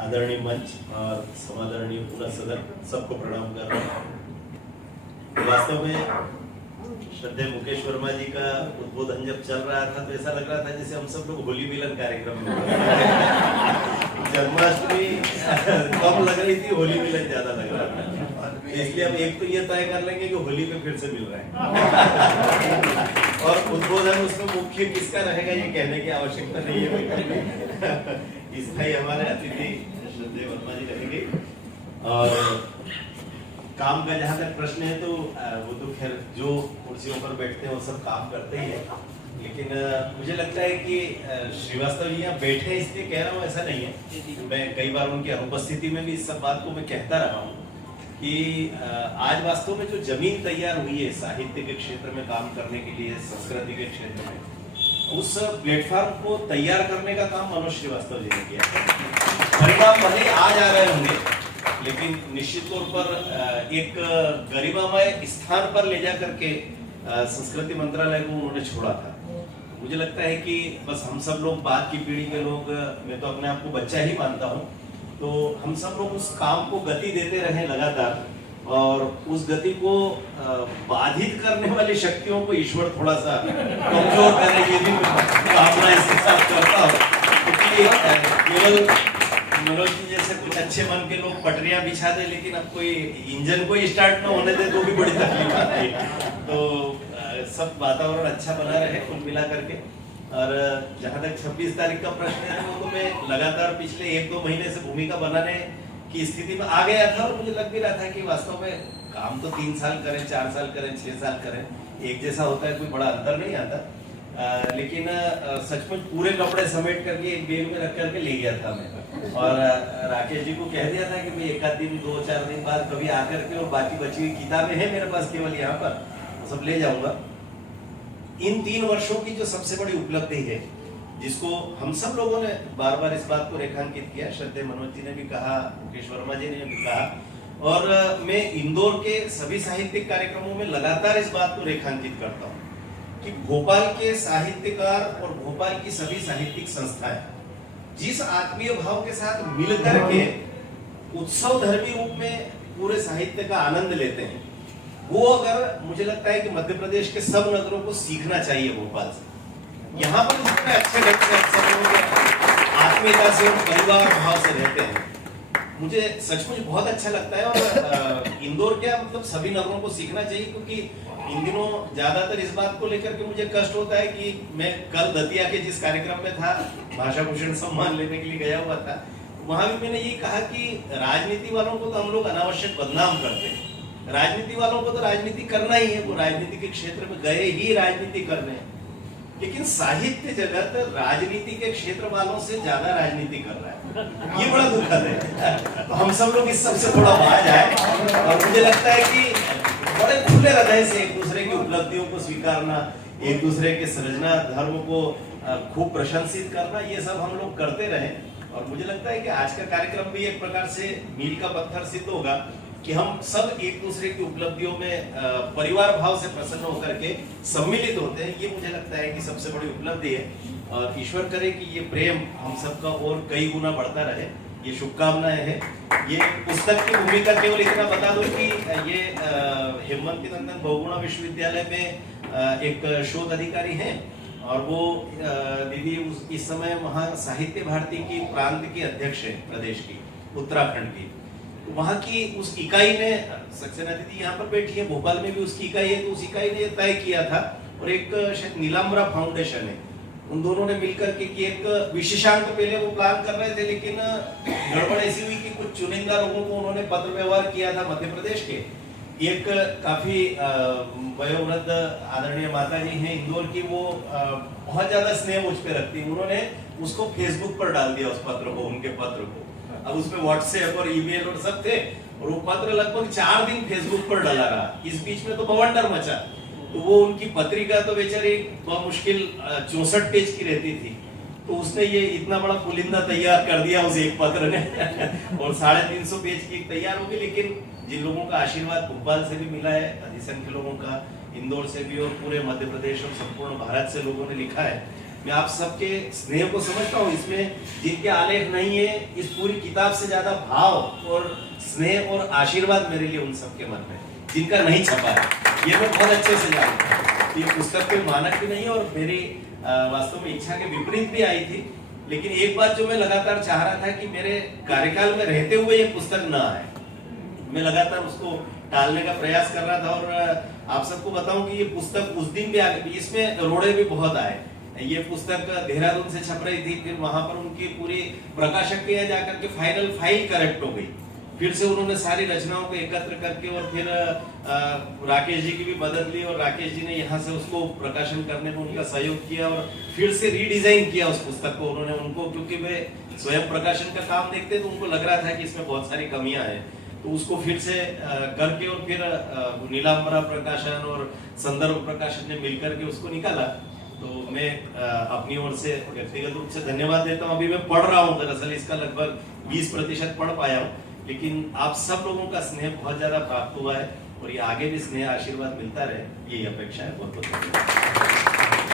आदरणीय मंच और समादरणीय पूरा सदन सबको प्रणाम कर रहा हूँ। वास्तव में श्रद्धेय मुकेश वर्मा जी का उद्बोधन जब चल रहा था तो ऐसा लग रहा था जैसे हम सब लोग होली मिलन कार्यक्रम में जन्माष्टमी कम लग रही थी, होली मिलन ज्यादा लग रहा था। इसलिए हम एक तो ये तय कर लेंगे कि होली में फिर से मिल रहे हैं और उद्बोधन उसमें मुख्य किसका रहेगा ये कहने की आवश्यकता नहीं है। इसलिए हमारे अतिथि श्रद्धेय वर्मा जी रहेंगे और काम का जहाँ तक प्रश्न है तो वो तो खैर जो कुर्सियों पर बैठते हैं वो सब काम करते ही है, लेकिन मुझे लगता है कि श्रीवास्तव जी यहाँ बैठे इसलिए कह रहा हूँ, ऐसा नहीं है। मैं कई बार उनकी अनुपस्थिति में भी इस सब बात को मैं कहता रहा हूँ कि आज वास्तव में जो जमीन तैयार हुई है साहित्य के क्षेत्र में काम करने के लिए, संस्कृति के क्षेत्र में, उस प्लेटफॉर्म को तैयार करने का काम मनोज श्रीवास्तव जी ने किया। परिणाम भले आज आ रहे होंगे, लेकिन निश्चित तौर पर एक गरिमामय स्थान पर ले जा करके संस्कृति मंत्रालय को उन्होंने छोड़ा था। मुझे लगता है कि बस हम सब लोग बाद की पीढ़ी के लोग, मैं तो अपने आप को बच्चा ही मानता हूँ, तो हम सब लोग उस काम को गति देते रहे लगातार, और उस गति को बाधित करने वाली शक्तियों को ईश्वर थोड़ा सा कमजोर करे, ये भी कामना इसके साथ करता हूँ। केवल मनोज जी जैसे कुछ अच्छे मन के लोग पटरियां बिछा दे, लेकिन अब कोई इंजन को स्टार्ट ना होने दे तो भी बड़ी तकलीफ आती है। तो सब वातावरण अच्छा बना रहे कुल मिला करके। और जहां तक 26 तारीख का प्रश्न है वो तो मैं लगातार पिछले 1-2 महीने से भूमिका बनाने की स्थिति में आ गया था और मुझे लग भी रहा था कि वास्तव में काम तो 3 साल करें, 4 साल करें, 6 साल करें, एक जैसा होता है, कोई बड़ा अंतर नहीं आता। लेकिन सचमुच पूरे कपड़े समेट करके एक बैग में रख करके ले गया था मैं, और राकेश जी को कह दिया था कि मैं 1 दिन 2-4 दिन बाद कभी आकर के, और बाकी बची हुई किताबें हैं मेरे पास केवल यहाँ पर, सब ले जाऊंगा। इन 3 वर्षों की जो सबसे बड़ी उपलब्धि है, जिसको हम सब लोगों ने बार बार इस बात को रेखांकित किया, श्रद्धेय मनोज जी ने भी कहा, मुकेश वर्मा जी ने भी कहा, और मैं इंदौर के सभी साहित्यिक कार्यक्रमों में लगातार इस बात को रेखांकित करता हूँ कि भोपाल के साहित्यकार और भोपाल की सभी साहित्यिक संस्थाएं जिस आत्मीय भाव के साथ मिलकर के उत्सव धर्मी रूप में पूरे साहित्य का आनंद लेते हैं, वो अगर मुझे लगता है कि मध्य प्रदेश के सब नगरों को सीखना चाहिए भोपाल से। यहाँ पर जितने अच्छे ढंग से अक्सर लोग आत्मीयता से और परिवार भाव से रहते हैं, मुझे सचमुच बहुत अच्छा लगता है। और इंदौर क्या मतलब सभी नगरों को सीखना चाहिए, क्योंकि इन दिनों ज्यादातर इस बात को लेकर के मुझे कष्ट होता है कि मैं कल दतिया के जिस कार्यक्रम में था, भाषा भूषण सम्मान लेने के लिए गया हुआ था, वहां भी मैंने ये कहा कि राजनीति वालों को तो हम लोग अनावश्यक बदनाम करते हैं। राजनीति वालों को तो राजनीति करना ही है, वो राजनीति के क्षेत्र में गए ही राजनीति करने हैं, लेकिन साहित्य जगत राजनीति के क्षेत्र वालों से ज्यादा राजनीति कर रहा है। ये बड़ा दुखद है। तो हम सब लोग इस सबसे थोड़ा बाहर जाए, और मुझे लगता है कि बड़े खुले हृदय से एक दूसरे की उपलब्धियों को स्वीकारना, एक दूसरे के सृजना धर्म को खूब प्रशंसित करना, ये सब हम लोग करते रहे। और मुझे लगता है कि आज का कार्यक्रम भी एक प्रकार से मील का पत्थर सिद्ध होगा कि हम सब एक दूसरे की उपलब्धियों में परिवार भाव से प्रसन्न होकर के सम्मिलित होते हैं। ये मुझे लगता है कि सबसे बड़ी उपलब्धि है, और ईश्वर करे कि ये प्रेम हम सबका और कई गुना बढ़ता रहे, ये शुभकामनाएं हैं। ये पुस्तक की भूमिका केवल इतना बता दूं कि ये हेमंत नंदन बहुगुणा विश्वविद्यालय में एक शोध अधिकारी हैं, और वो दीदी इस समय वहाँ साहित्य भारती की प्रांत की अध्यक्ष है प्रदेश की, उत्तराखंड की। वहाँ की उस इकाई ने, सक्सेना दीदी यहाँ पर बैठी है, भोपाल में भी उसकी इकाई है, तो उस इकाई ने तय किया था, और एक शायद नीलाम्बरा फाउंडेशन है, उन दोनों ने मिलकर के कि एक विशेषांक पहले वो प्लान कर रहे थे, लेकिन गड़बड़ ऐसी हुई कि कुछ चुनिंदा लोगों को उन्होंने पत्र व्यवहार किया था मध्य प्रदेश के। एक काफी वयोवृद्ध आदरणीय माता जी हैं इंदौर की, वो बहुत ज्यादा स्नेह मुझ पे रखती है, उन्होंने उसको फेसबुक पर डाल दिया उस पत्र को, उनके पत्र को। अब उसमें व्हाट्सएप और ईमेल और सब थे, और वो पत्र लगभग 4 दिन फेसबुक पर डला रहा। इस बीच में तो बवंडर मचा, तो वो उनकी पत्रिका तो बेचारी मुश्किल 64 पेज की रहती थी, तो उसने ये इतना बड़ा पुलिंदा तैयार कर दिया उस एक पत्र ने और 350 पेज की तैयार होगी। लेकिन जिन लोगों का आशीर्वाद भोपाल से भी मिला है, अधिसंख्य लोगों का, इंदौर से भी, और पूरे मध्य प्रदेश और संपूर्ण भारत से लोगों ने लिखा है, मैं आप सबके स्नेह को समझता हूँ। इसमें जिनके आलेख नहीं है, इस पूरी किताब से ज्यादा भाव और स्नेह और आशीर्वाद मेरे लिए उन सबके मन में, जिनका नहीं छपा है, ये मैं बहुत अच्छे से जानता हूँ। ये पुस्तक कोई मानक भी नहीं है और मेरी वास्तव में इच्छा के विपरीत भी आई थी। लेकिन एक बात जो मैं लगातार चाह रहा था कि मेरे कार्यकाल में रहते हुए ये पुस्तक ना आए, मैं लगातार उसको टालने का प्रयास कर रहा था। और आप सबको बताऊं कि ये पुस्तक उस दिन भी आ गई, इसमें रोड़े भी बहुत आए। ये पुस्तक देहरादून से छप रही थी, फिर वहां पर उनकी पूरी प्रकाशक के यहाँ जाकर के फाइनल फाइल करेक्ट हो गई, फिर से उन्होंने सारी रचनाओं को एकत्र करके और फिर राकेश जी की भी मदद ली और राकेश जी ने यहाँ से उसको प्रकाशन करने में उनका सहयोग किया और फिर से रीडिजाइन किया उस पुस्तक को उन्होंने। उनको क्योंकि वे स्वयं प्रकाशन का काम देखते तो उनको लग रहा था कि इसमें बहुत सारी कमियां हैं, तो उसको फिर से करके और फिर नीलांबरा प्रकाशन और संदर्भ प्रकाशन ने मिलकर के उसको निकाला। तो मैं अपनी ओर से व्यक्तिगत रूप से धन्यवाद देता हूँ। अभी मैं पढ़ रहा हूँ, दरअसल इसका लगभग 20% पढ़ पाया हूँ, लेकिन आप सब लोगों का स्नेह बहुत ज्यादा प्राप्त हुआ है और ये आगे भी स्नेह आशीर्वाद मिलता रहे, यही अपेक्षा है। बहुत बहुत धन्यवाद।